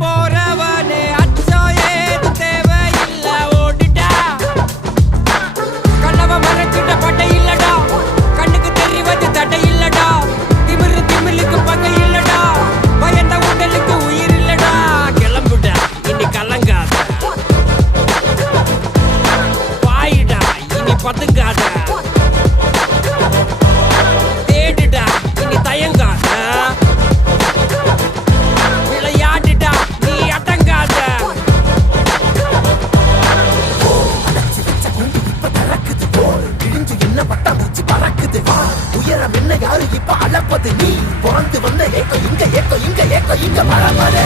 போறவனே அச்சம் ஏது தேவையில்ல ஓடிட்டா கண்ணவ மறைச்சிட்ட பட்டை இல்லடா கண்ணுக்கு தெரிவது தடை இல்லடா திமிரு திமிலுக்கு பகை இல்லடா பயந்த உடலுக்கு உயிர் இல்லடா கிளம்புடா இனி கலங்காத பாயிடா இனி பதுங்காத தேடுடா இனி தயங்காத விளையாடுடா நீ அடங்காத உயரம் என்ன யாரு இப்ப அளப்பது நீ பிறந்து வந்த ஏக்கம் இங்க ஏக்கம் இங்க ஏக்கம் இங்க மழை